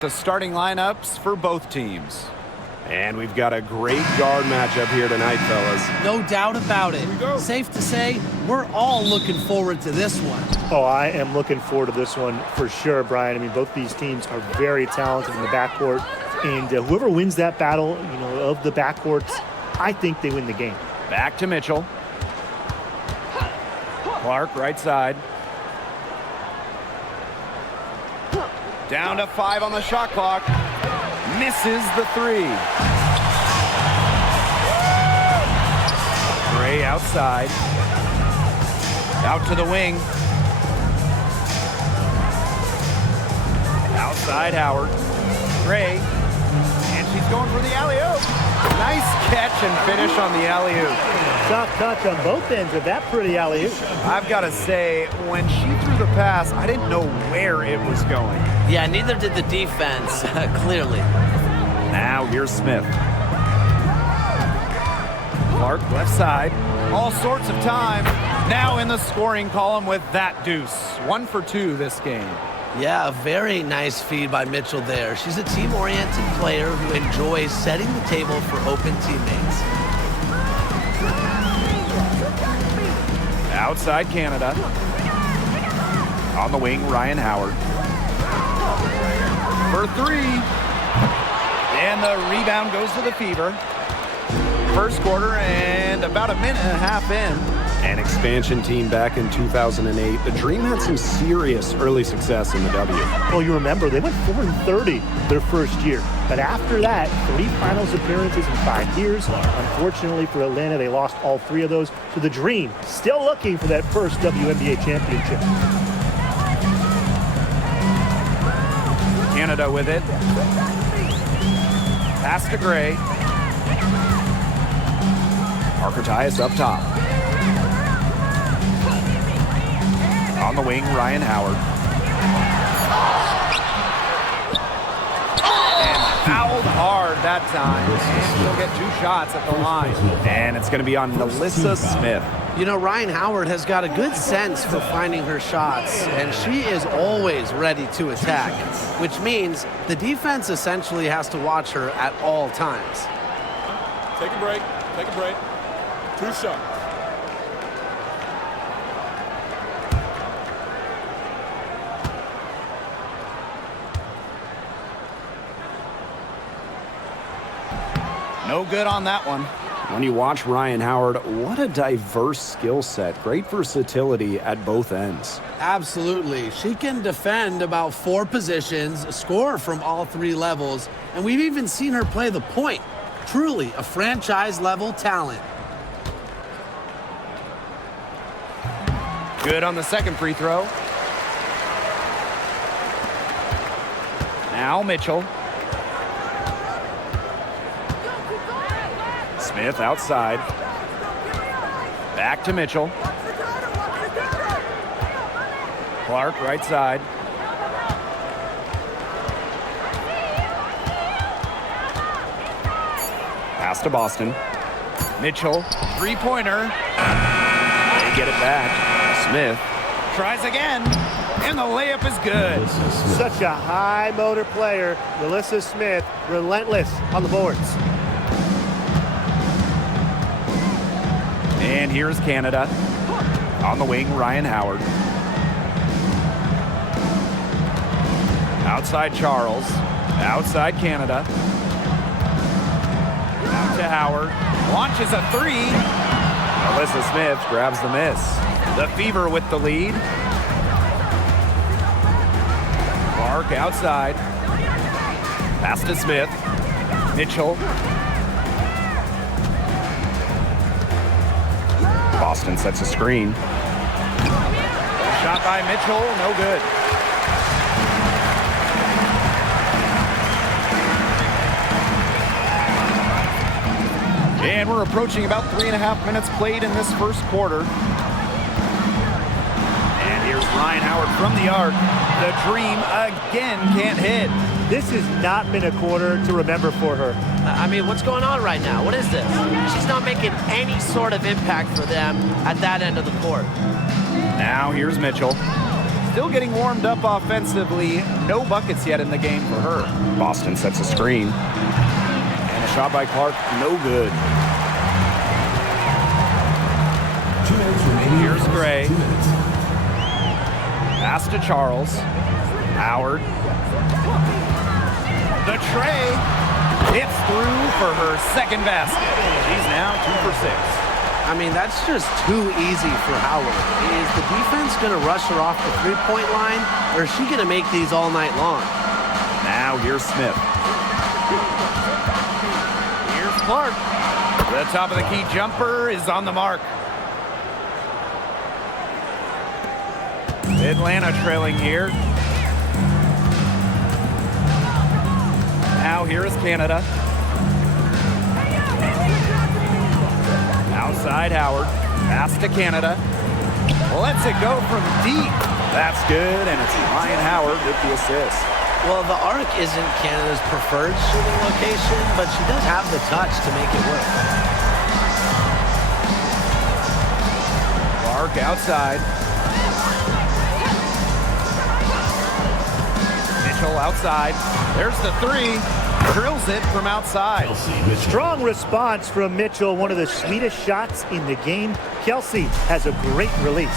The starting lineups for both teams. And we've got a great guard matchup here tonight, fellas. No doubt about it. Safe to say, we're all looking forward to this one. Oh, I am looking forward to this one for sure, Brian. I mean, both these teams are very talented in the backcourt. And whoever wins that battle, of the backcourts, I think they win the game. Back to Mitchell. Clark, right side. Down to 5 on the shot clock. Misses the 3. Gray outside. Out to the wing. Outside Howard. Gray. And she's going for the alley-oop. Nice catch and finish on the alley-oop. Soft touch on both ends of that pretty alley-oop. I've got to say, when she threw the pass, I didn't know where it was going. Yeah, neither did the defense, clearly. Now here's Smith. Clark left side. All sorts of time. Now in the scoring column with that deuce. 1 for 2 this game. Yeah, a very nice feed by Mitchell there. She's a team-oriented player who enjoys setting the table for open teammates. Outside Canada. On the wing, Ryan Howard. For 3. And the rebound goes to the Fever. First quarter and about a minute and a half in. An expansion team back in 2008. The Dream had some serious early success in the W. Well, you remember, they went 4-30 their first year. But after that, 3 finals appearances in 5 years. Unfortunately for Atlanta, they lost all 3 of those. So the Dream still looking for that first WNBA championship. Canada with it. Pass to Gray. Archertius up top. On the wing, Ryan Howard. And fouled hard that time. And she'll get 2 shots at the line. And it's going to be on Melissa Smith. Ryan Howard has got a good sense for finding her shots, and she is always ready to attack, which means the defense essentially has to watch her at all times. Take a break. Take a break. 2 shots. No good on that one. When you watch Ryan Howard, what a diverse skill set. Great versatility at both ends. Absolutely. She can defend about 4 positions, score from all 3 levels, and we've even seen her play the point. Truly a franchise-level talent. Good on the second free throw. Now Mitchell. Smith outside. Back to Mitchell. Clark right side. Pass to Boston. Mitchell, 3-pointer. They get it back. Smith tries again, and the layup is good. Such a high motor player, Melissa Smith, relentless on the boards. And here's Canada. On the wing, Ryan Howard. Outside Charles. Outside Canada. Out to Howard. Launches a 3. Melissa Smith grabs the miss. The Fever with the lead. Clark outside. Pass to Smith. Mitchell. Boston sets a screen. Shot by Mitchell, no good. And we're approaching about 3.5 minutes played in this first quarter. And here's Ryan Howard from the arc. The Dream again can't hit. This has not been a quarter to remember for her. I mean, what's going on right now? What is this? She's not making any sort of impact for them at that end of the court. Now here's Mitchell. Still getting warmed up offensively. No buckets yet in the game for her. Boston sets a screen. And a shot by Clark, no good. 2 minutes remaining. Here's Gray. 2 minutes. Pass to Charles. Howard. The tray. Hits through for her second basket. She's now 2 for 6. I mean, that's just too easy for Howard. Is the defense going to rush her off the three-point line, or is she going to make these all night long? Now here's Smith. Here's Clark. The top of the key jumper is on the mark. Atlanta trailing here. Now here is Canada. Outside Howard. Pass to Canada. Lets it go from deep. That's good, and it's Ryan Howard with the assist. Well, the arc isn't Canada's preferred shooting location, but she does have the touch to make it work. Clark outside. Mitchell outside. There's the three. Drills it from outside. Strong response from Mitchell, one of the sweetest shots in the game. Kelsey has a great release.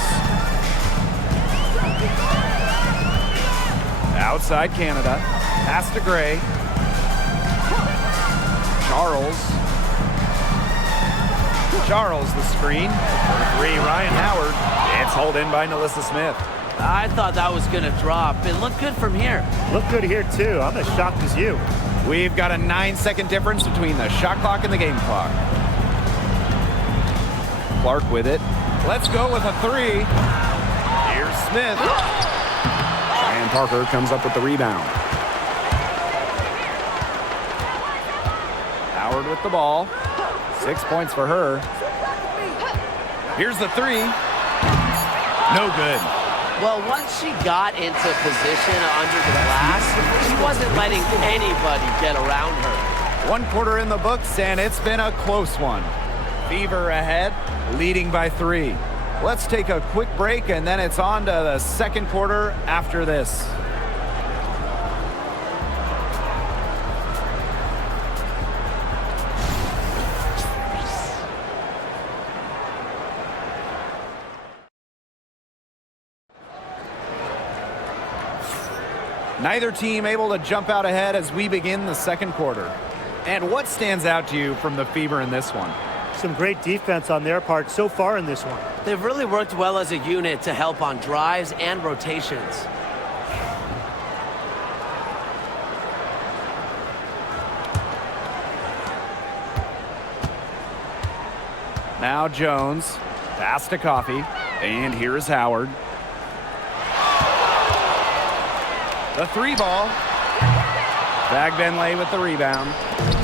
Outside Canada. Pass to Gray. Charles the screen. For three, Ryan Howard. It's hauled in by Nalissa Smith. I thought that was going to drop. It looked good from here. Look good here, too. I'm as shocked as you. We've got a 9-second difference between the shot clock and the game clock. Clark with it. Let's go with a three. Here's Smith. And Parker comes up with the rebound. Howard with the ball. 6 points for her. Here's the three. No good. Well, once she got into position under the glass, she wasn't letting anybody get around her. 1 quarter in the books, and it's been a close one. Fever ahead, leading by 3. Let's take a quick break, and then it's on to the second quarter after this. Neither team able to jump out ahead as we begin the second quarter. And what stands out to you from the Fever in this one? Some great defense on their part so far in this one. They've really worked well as a unit to help on drives and rotations. Now Jones, pass to Coffey, and here's Howard. The three ball. Bagbenlay with the rebound.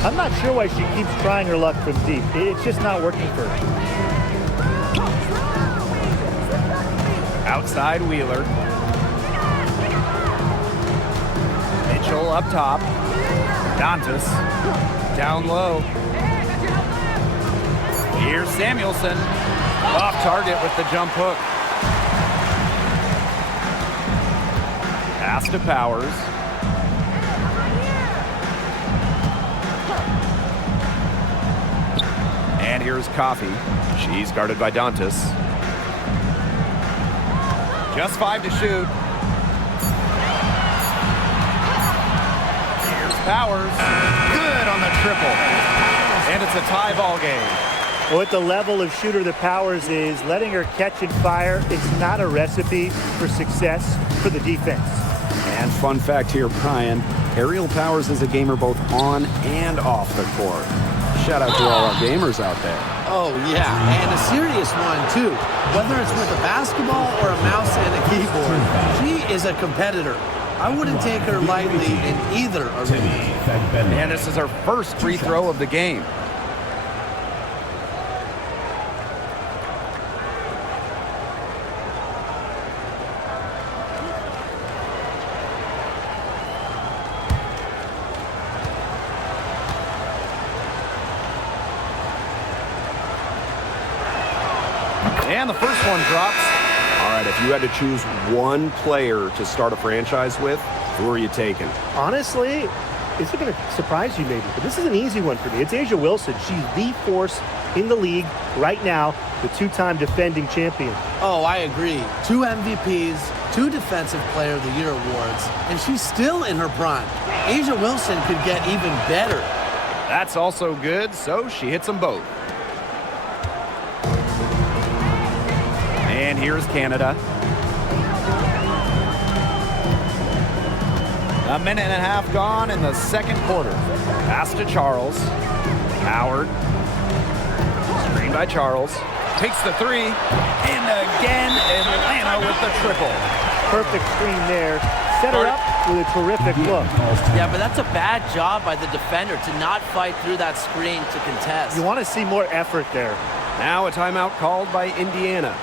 I'm not sure why she keeps trying her luck from deep. It's just not working for her. Outside Wheeler. Mitchell up top. Dantas down low. Here's Samuelson. Off target with the jump hook. Pass to Powers. And here's Coffey. She's guarded by Dantas. Just 5 to shoot. Here's Powers. Good on the triple. And it's a tie ball game. Well, at the level of shooter that Powers is, letting her catch and fire, it's not a recipe for success for the defense. And fun fact here, Brian, Ariel Powers is a gamer both on and off the court. Shout out to all our gamers out there. Oh, yeah, and a serious one, too. Whether it's with a basketball or a mouse and a keyboard, she is a competitor. I wouldn't take her lightly in either arena. And this is her first free throw of the game. And the first one drops. All right, if you had to choose one player to start a franchise with, who are you taking? Honestly, this is going to surprise you maybe, but this is an easy one for me. It's A'ja Wilson. She's the force in the league right now, the two-time defending champion. Oh, I agree. 2 MVPs, 2 Defensive Player of the Year awards, and she's still in her prime. A'ja Wilson could get even better. That's also good, so she hits them both. And here's Canada. A minute and a half gone in the second quarter. Pass to Charles. Howard. Screen by Charles. Takes the 3. And again, Atlanta with the triple. Perfect screen there. Set her up with a terrific look. Yeah, but that's a bad job by the defender to not fight through that screen to contest. You want to see more effort there. Now a timeout called by Indiana.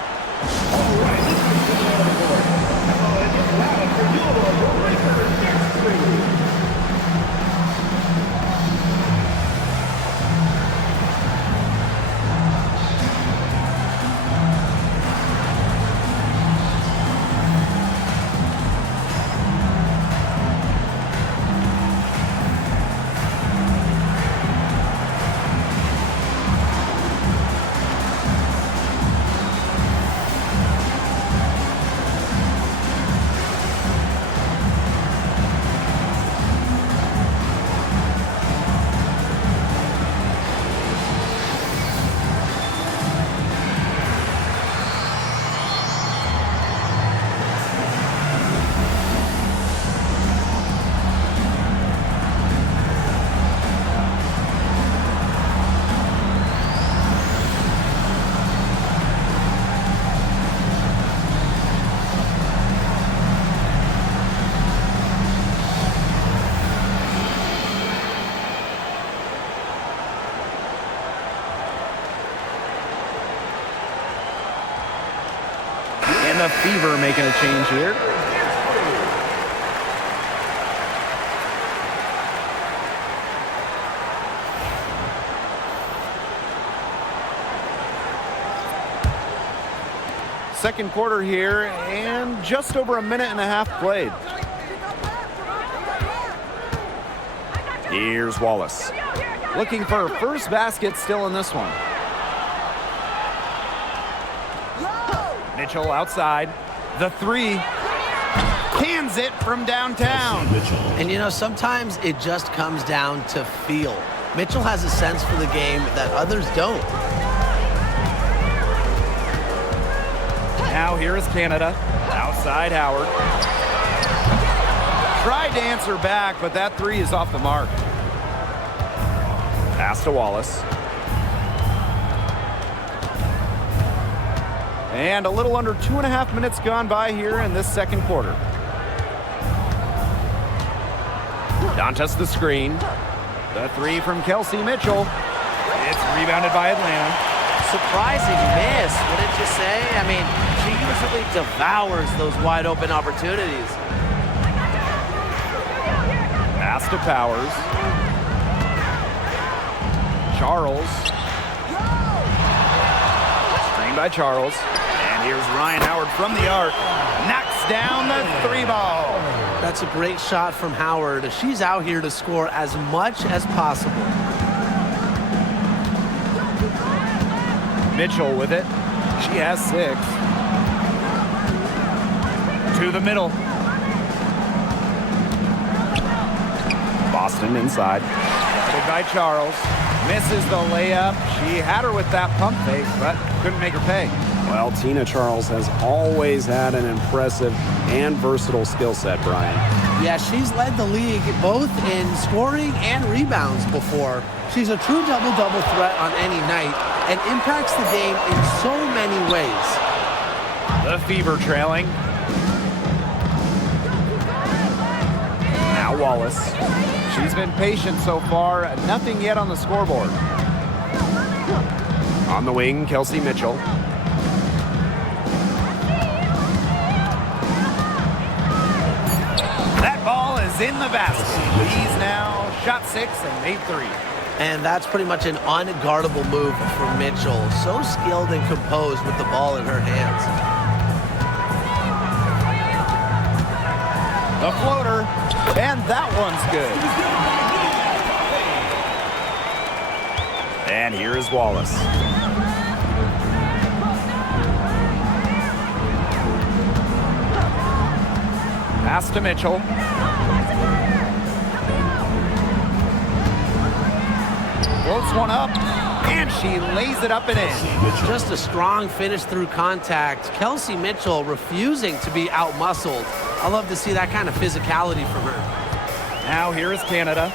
And the Fever making a change here. Second quarter here, and just over a minute and a half played. Here's Wallace. Looking for her first basket still in this one. Mitchell outside. The 3. Cans it from downtown. And you know, sometimes it just comes down to feel. Mitchell has a sense for the game that others don't. Now here is Canada. Outside Howard. Tried to answer back, but that 3 is off the mark. Pass to Wallace. And a little under 2.5 minutes gone by here in this second quarter. Dantas the screen. The 3 from Kelsey Mitchell. It's rebounded by Atlanta. Surprising miss, wouldn't you say? I mean, she usually devours those wide open opportunities. Pass to Powers. Charles. Screen by Charles. And here's Ryan Howard from the arc. Knocks down the 3 ball. That's a great shot from Howard. She's out here to score as much as possible. Mitchell with it. She has 6. To the middle. Boston inside. Guarded by Charles. Misses the layup. She had her with that pump fake, but couldn't make her pay. Well, Tina Charles has always had an impressive and versatile skill set, Brian. Yeah, she's led the league both in scoring and rebounds before. She's a true double-double threat on any night and impacts the game in so many ways. The Fever trailing. Now Wallace. She's been patient so far. Nothing yet on the scoreboard. On the wing, Kelsey Mitchell. That ball is in the basket. He's now shot 6 and made 3. And that's pretty much an unguardable move for Mitchell. So skilled and composed with the ball in her hands. The floater, and that one's good. And here is Wallace. Pass to Mitchell. Floats one up, and she lays it up and in. Just a strong finish through contact. Kelsey Mitchell refusing to be outmuscled. I love to see that kind of physicality from her. Now here is Canada.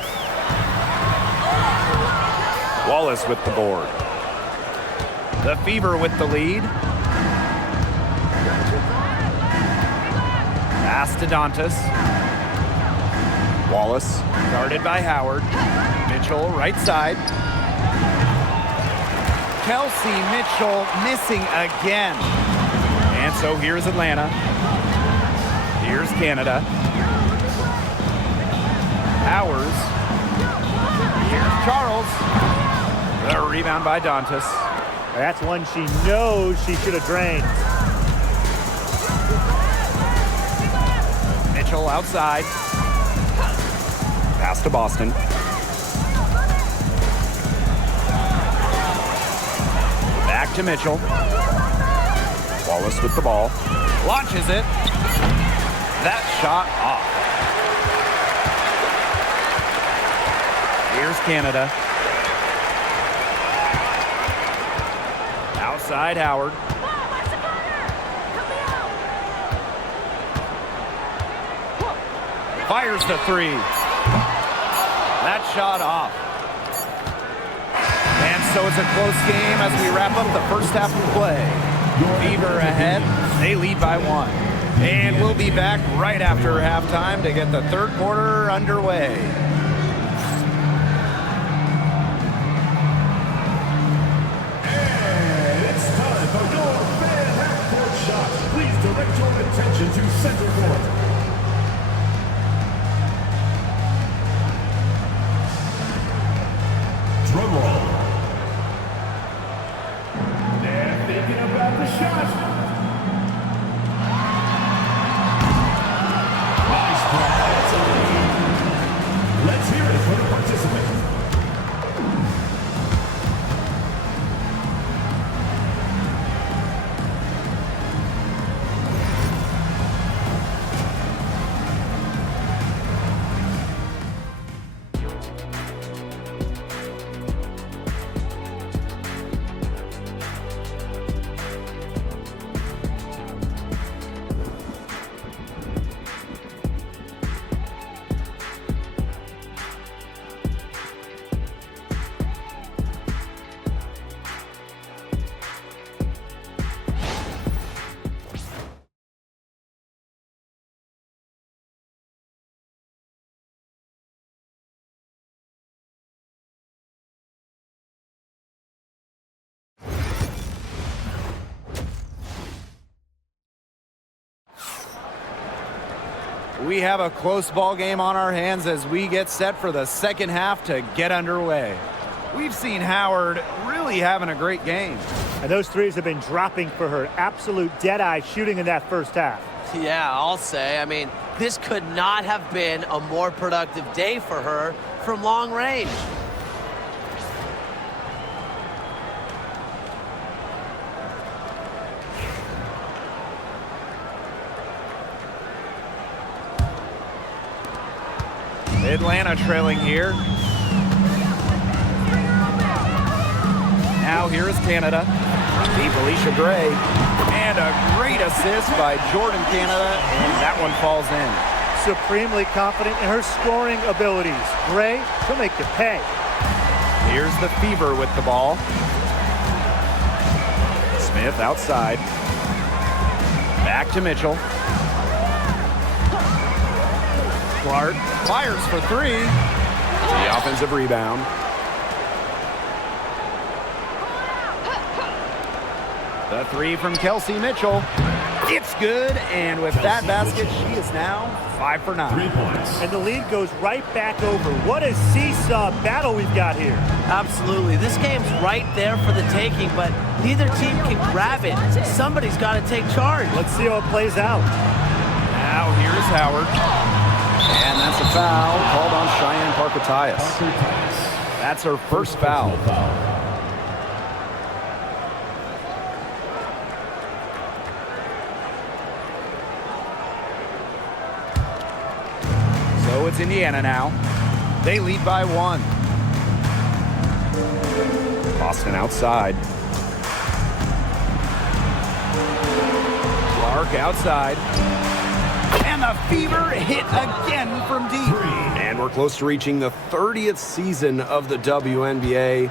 Wallace with the board. The Fever with the lead. Pass to Dantas. Wallace guarded by Howard. Mitchell right side. Kelsey Mitchell missing again. And so here's Atlanta. Here's Canada. Powers. Here's Charles. The rebound by Dantas. That's one she knows she should have drained. Mitchell outside. Pass to Boston. Back to Mitchell. Wallace with the ball. Launches it. That shot off. Here's Canada. Outside Howard. Fires the three. That shot off. And so it's a close game as we wrap up the first half of play. Fever ahead. They lead by 1. And we'll be back right after halftime to get the third quarter underway. And it's time for your fan half-court shot. Please direct your attention to center court. Drum roll. They're thinking about the shot. Nice pass. Let's hear it for the participant. We have a close ball game on our hands as we get set for the second half to get underway. We've seen Howard really having a great game. And those threes have been dropping for her. Absolute dead-eye shooting in that first half. Yeah, I'll say. I mean, this could not have been a more productive day for her from long range. Atlanta trailing here. Now here is Canada. Deep Alicia Gray. And a great assist by Jordan Canada, and that one falls in. Supremely confident in her scoring abilities. Gray, she'll make you pay. Here's the Fever with the ball. Smith outside. Back to Mitchell. Clark fires for three. The offensive rebound. The three from Kelsey Mitchell. It's good, and with that basket, she is now 5 for 9. 3 points. And the lead goes right back over. What a seesaw battle we've got here. Absolutely. This game's right there for the taking, but neither team can grab it. Somebody's got to take charge. Let's see how it plays out. Now here's Howard. Offensive foul called on Cheyenne Parker-Tyus. That's her first foul. So it's Indiana now. They lead by 1. Boston outside. Clark outside. And the Fever hit again from deep. And we're close to reaching the 30th season of the WNBA.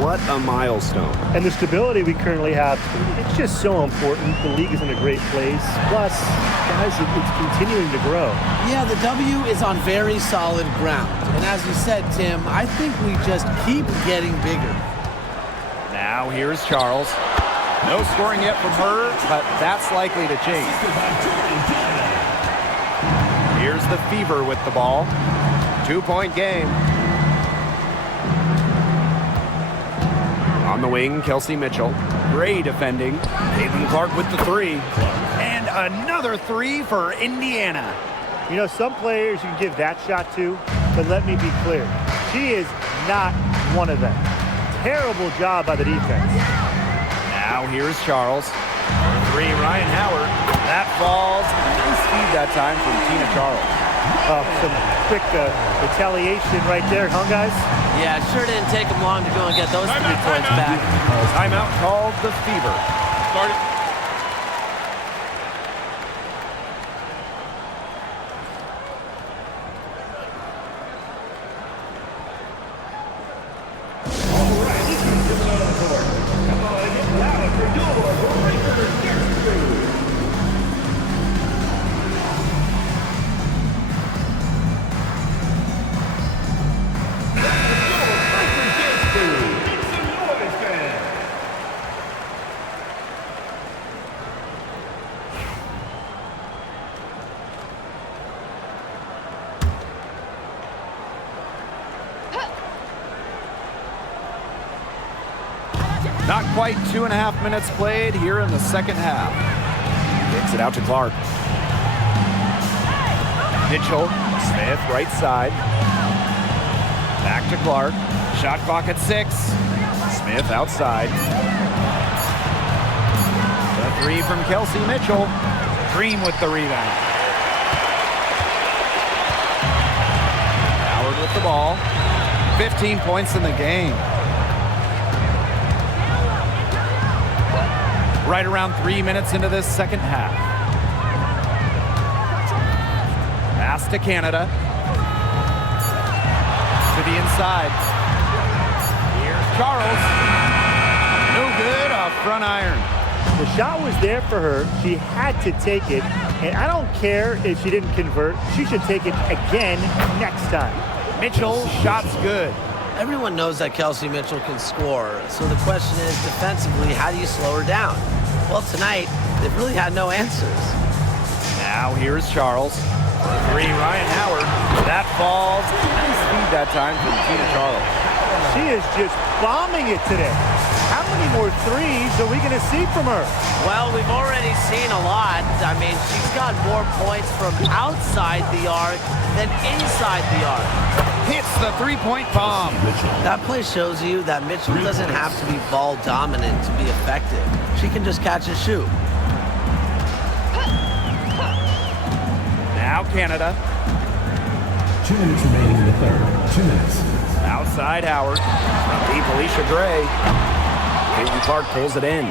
What a milestone. And the stability we currently have, it's just so important. The league is in a great place. Plus, guys, it's continuing to grow. Yeah, the W is on very solid ground. And as you said, Tim, I think we just keep getting bigger. Now here's Charles. No scoring yet from her, but that's likely to change. Here's the Fever with the ball. 2-point game. On the wing, Kelsey Mitchell. Great defending. Caitlin Clark with the 3. And another 3 for Indiana. You know, some players you can give that shot to, but let me be clear. She is not one of them. Terrible job by the defense. Now here's Charles. 3, Ryan Howard. That falls. Nice feed that time from Tina Charles. Some quick retaliation right there, huh, guys? Yeah, it sure didn't take them long to go and get those 3 points back. Timeout called the Fever. Start it. Not quite 2.5 minutes played here in the second half. Kicks it out to Clark. Mitchell, Smith, right side. Back to Clark. Shot clock at 6. Smith outside. The 3 from Kelsey Mitchell. Green with the rebound. Howard with the ball. 15 points in the game. Right around 3 minutes into this second half. Pass to Canada. To the inside. Here's Charles. No good, a front iron. The shot was there for her. She had to take it. And I don't care if she didn't convert. She should take it again next time. Mitchell, shot's good. Everyone knows that Kelsey Mitchell can score. So the question is, defensively, how do you slow her down? Well, tonight, they've really had no answers. Now here's Charles. 3, Ryan Howard. That falls. Nice feed that time from Tina Charles. She is just bombing it today. How many more 3s are we going to see from her? Well, we've already seen a lot. I mean, she's got more points from outside the arc than inside the arc. Hits the 3-point bomb. That play shows you that Mitchell doesn't have to be ball dominant to be effective. She can just catch and shoot. Now Canada. 2 minutes remaining in the third. 2 minutes. Outside Howard. From deep, Alicia Gray. Caitlin Clark pulls it in.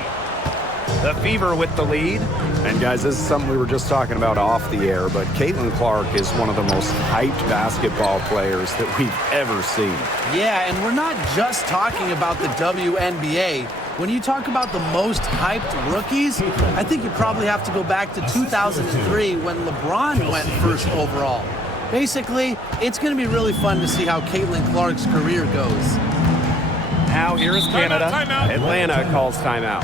The Fever with the lead. And guys, this is something we were just talking about off the air, but Caitlin Clark is one of the most hyped basketball players that we've ever seen. Yeah, and we're not just talking about the WNBA. When you talk about the most hyped rookies, I think you probably have to go back to 2003 when LeBron went first overall. Basically, it's going to be really fun to see how Caitlin Clark's career goes. Now here's Canada. Timeout. Atlanta calls timeout.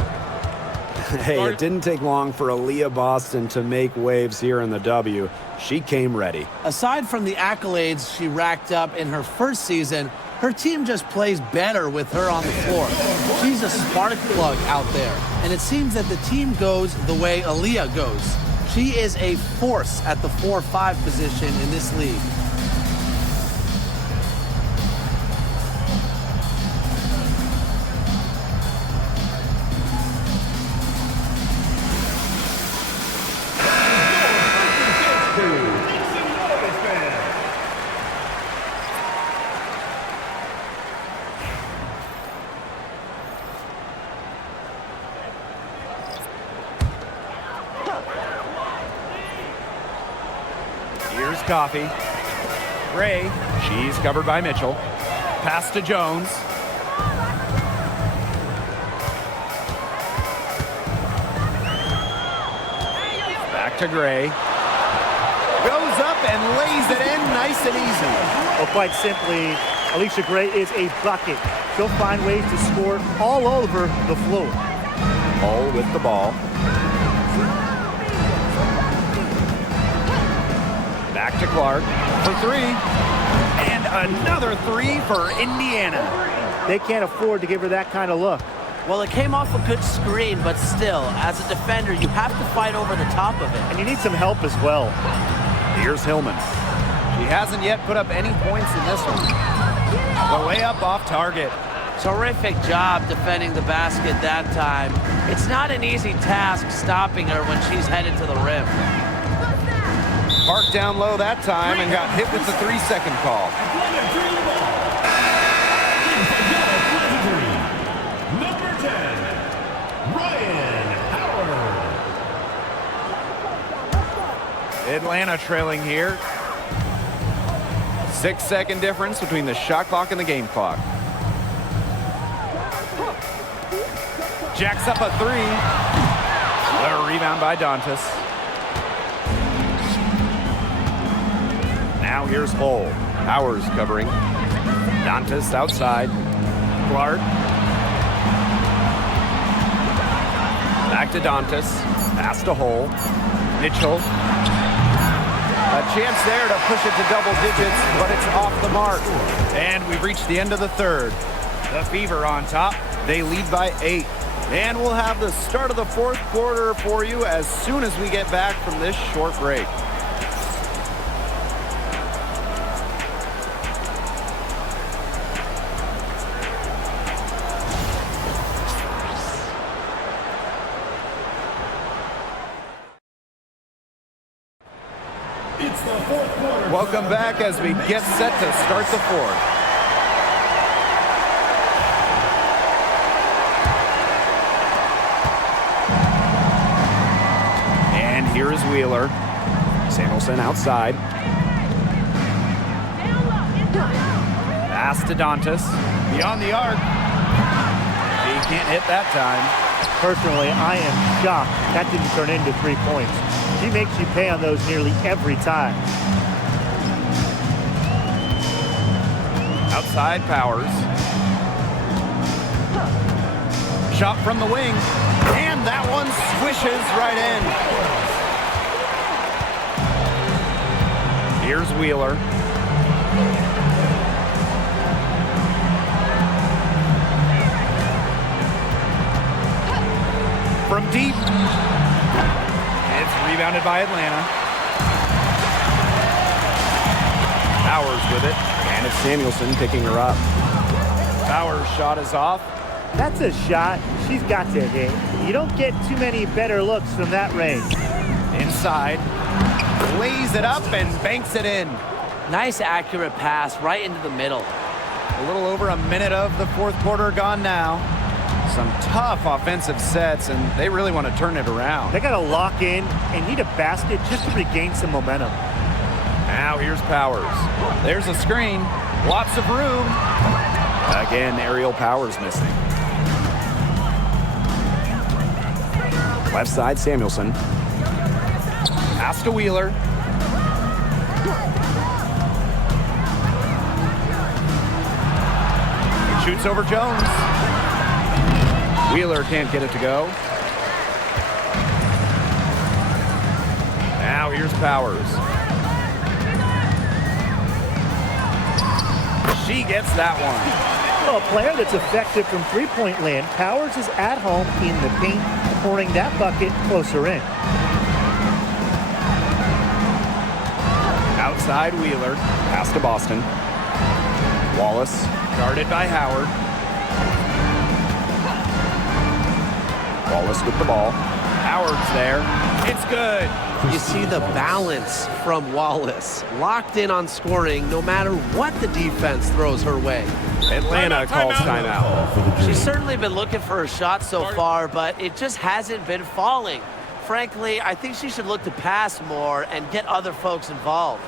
Hey, it didn't take long for Aaliyah Boston to make waves here in the W. She came ready. Aside from the accolades she racked up in her first season, her team just plays better with her on the floor. She's a spark plug out there, and it seems that the team goes the way Aaliyah goes. She is a force at the 4-5 position in this league. coffee. Gray, she's covered by Mitchell. Pass to Jones. Back to Gray. Goes up and lays it in nice and easy. Well, quite simply, Alicia Gray is a bucket. She'll find ways to score all over the floor. Hull with the ball. Back to Clark for three. And another three for Indiana. They can't afford to give her that kind of look. Well, it came off a good screen, but still, as a defender, you have to fight over the top of it. And you need some help as well. Here's Hillman. She hasn't yet put up any points in this one. The layup off target. Terrific job defending the basket that time. It's not an easy task stopping her when she's headed to the rim. Parked down low that time and got hit with the 3-second call. Number 10, Ryan Howard. Atlanta trailing here. 6-second difference between the shot clock and the game clock. Jacks up a three. A rebound by Dantas. Now here's Hull. Powers covering. Dantas outside. Clark. Back to Dantas. Pass to Hull. Mitchell. A chance there to push it to double digits, but it's off the mark. And we've reached the end of the third. The Fever on top. They lead by 8. And we'll have the start of the fourth quarter for you as soon as we get back from this short break. It's the fourth quarter. Welcome back as we get set to start the fourth. And here is Wheeler. Samuelson outside. Pass to Dantas. Beyond the arc. He can't hit that time. Personally, I am shocked that didn't turn into 3 points. She makes you pay on those nearly every time. Outside Powers. Shot from the wing. And that one swishes right in. Here's Wheeler. From deep. It's rebounded by Atlanta. Powers with it. And it's Samuelson picking her up. Powers' shot is off. That's a shot she's got to hit. You don't get too many better looks from that range. Inside. Lays it up and banks it in. Nice accurate pass right into the middle. A little over a minute of the fourth quarter gone now. Some tough offensive sets, and they really want to turn it around. They got to lock in and need a basket just to regain some momentum. Now here's Powers. There's a screen. Lots of room. Again, aerial Powers missing. Left side, Samuelson. Pass to Wheeler. Shoots over Jones. Wheeler can't get it to go. Now here's Powers. She gets that one. Well, a player that's effective from three-point land, Powers is at home in the paint, pouring that bucket closer in. Outside Wheeler. Pass to Boston. Wallace. Guarded by Howard. Wallace with the ball. Howard's there. It's good. You see the balance from Wallace. Locked in on scoring no matter what the defense throws her way. Atlanta calls timeout. She's certainly been looking for her shot so far, but it just hasn't been falling. Frankly, I think she should look to pass more and get other folks involved.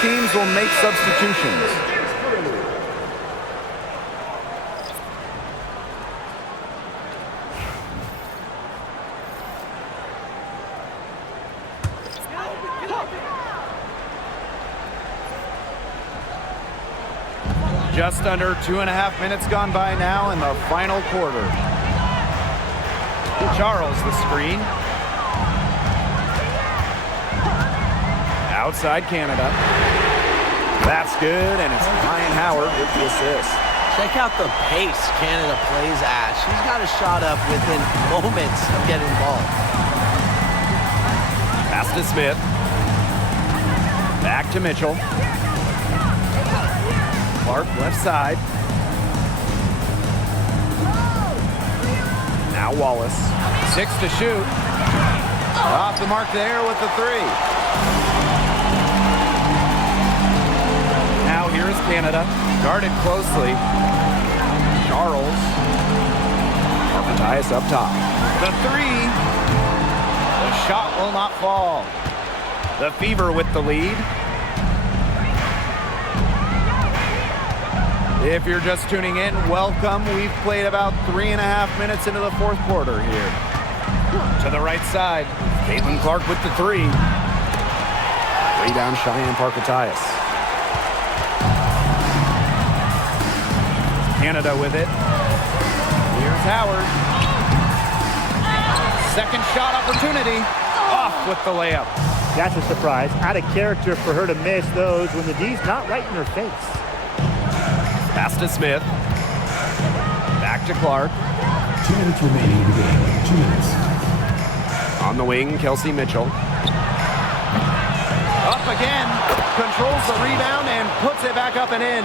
teams will make substitutions. Just under 2.5 minutes gone by now in the final quarter. Charles the screen. Outside Canada. That's good, and it's Ryan Howard with the assist. Check out the pace Canada plays at. She's got a shot up within moments of getting involved. Pass to Smith. Back to Mitchell. Clark left side. Now Wallace. 6 to shoot. Off the mark there with the 3. Now here's Canada. Guarded closely. Charles. Matthias up top. The 3. The shot will not fall. The Fever with the lead. If you're just tuning in, welcome. We've played about 3.5 minutes into the fourth quarter here. To the right side, Caitlin Clark with the 3. Rebound Cheyenne Parker-Tyus. Canada with it. Here's Howard. Second shot opportunity. Off with the layup. That's a surprise. Out of character for her to miss those when the D's not right in her face. Pass to Smith. Back to Clark. 2 minutes remaining in the game. 2 minutes. On the wing, Kelsey Mitchell. Up again. Controls the rebound and puts it back up and in.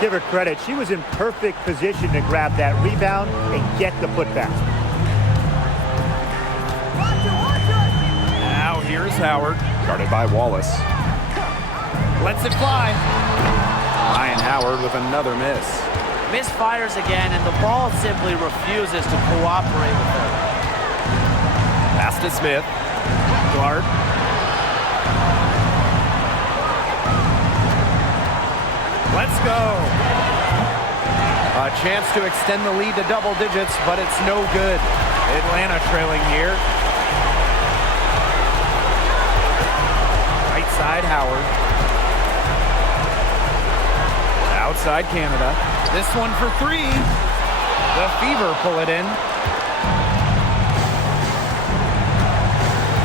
Give her credit. She was in perfect position to grab that rebound and get the putback. Now here's Howard. Guarded by Wallace. Lets it fly. Ryan Howard with another miss. Misfires again, and the ball simply refuses to cooperate with her. Pass to Smith. Clark. Let's go. A chance to extend the lead to double digits, but it's no good. Atlanta trailing here. Right side, Howard. Outside Canada. This one for 3. The Fever pull it in.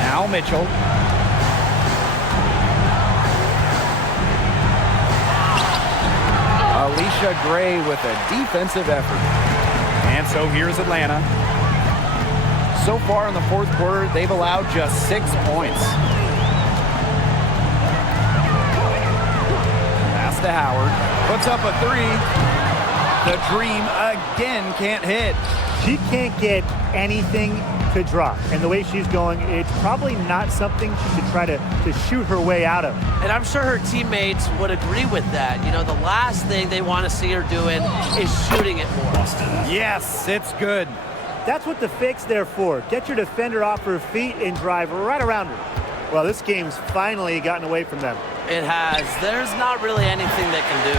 Now Mitchell. Alicia Gray with a defensive effort. And so here's Atlanta. So far in the fourth quarter, they've allowed just 6 points. Pass to Howard. Puts up a 3. The Dream again can't hit. She can't get anything to drop. And the way she's going, it's probably not something she should try to shoot her way out of. And I'm sure her teammates would agree with that. You know, the last thing they want to see her doing is shooting it more. Yes, it's good. That's what the fake's there for. Get your defender off her feet and drive right around her. Well, this game's finally gotten away from them. It has. There's not really anything they can do.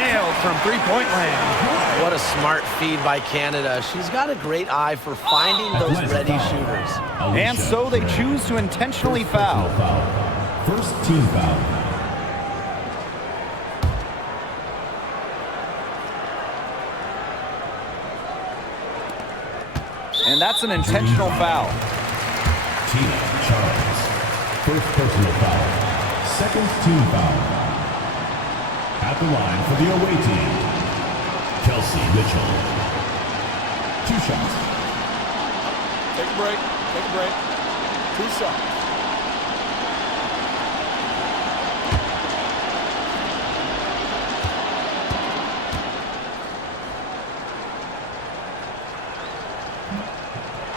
Nailed from three-point land. What a smart feed by Canada. She's got a great eye for finding those ready shooters. And so they choose to intentionally foul. First team foul. And that's an intentional foul. Tina Charles. First personal foul. Second team foul. At the line for the away team, Kelsey Mitchell. 2 shots. Take a break. Take a break. 2 shots.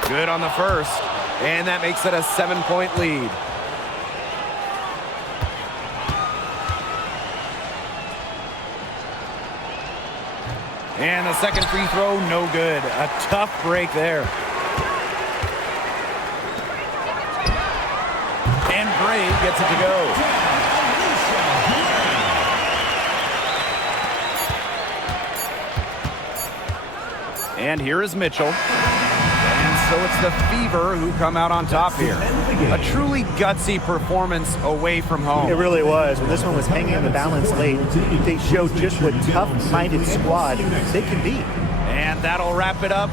Good on the first, and that makes it a 7-point lead. And the second free throw, no good. A tough break there. And Gray gets it to go. And here is Mitchell. And so it's the Fever who come out on top here. A truly gutsy performance away from home. It really was. When this one was hanging on the balance late, they showed just what tough-minded squad they can be. And that'll wrap it up